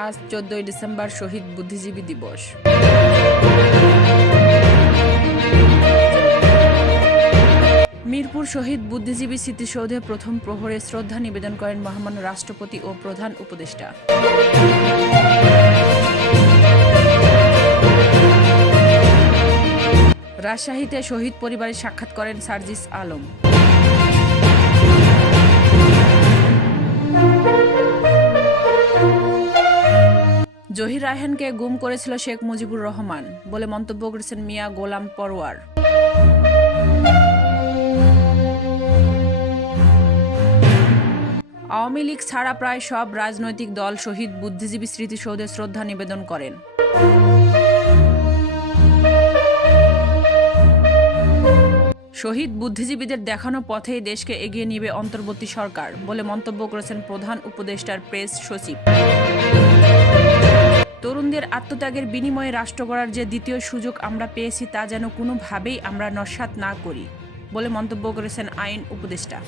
আজ 14 ডিসেম্বর শহীদ বুদ্ধিজীবী দিবস। মিরপুর শহীদ বুদ্ধিজীবী স্মৃতিসৌধে প্রথম প্রহরে শ্রদ্ধা নিবেদন করেন মহামান্য রাষ্ট্রপতি ও প্রধান উপদেষ্টা। রাজশাহীতে শহীদ পরিবারে সাক্ষাৎ করেন সার্জিস আলম। জহির রায়হানকে গুম করেছিল শেখ মুজিবুর রহমান বলে মন্তব্য করেছেন মিয়া গোলাম পরোয়ার। আওয়ামী লীগ ছাড়া প্রায় সব রাজনৈতিক দল শহীদ বুদ্ধিজীবী স্মৃতিসৌধে শ্রদ্ধা নিবেদন করেন। শহীদ বুদ্ধিজীবীদের দেখানো পথেই দেশকে এগিয়ে নিবে অন্তর্বর্তী সরকার বলে মন্তব্য করেছেন প্রধান উপদেষ্টার প্রেস সচিব। তরুণদের আত্মত্যাগের বিনিময়ে রাষ্ট্র গড়ার যে দ্বিতীয় সুযোগ আমরা পেয়েছি তা যেন কোনোভাবেই আমরা নস্যাৎ না করি বলে মন্তব্য করেছেন আইন উপদেষ্টা।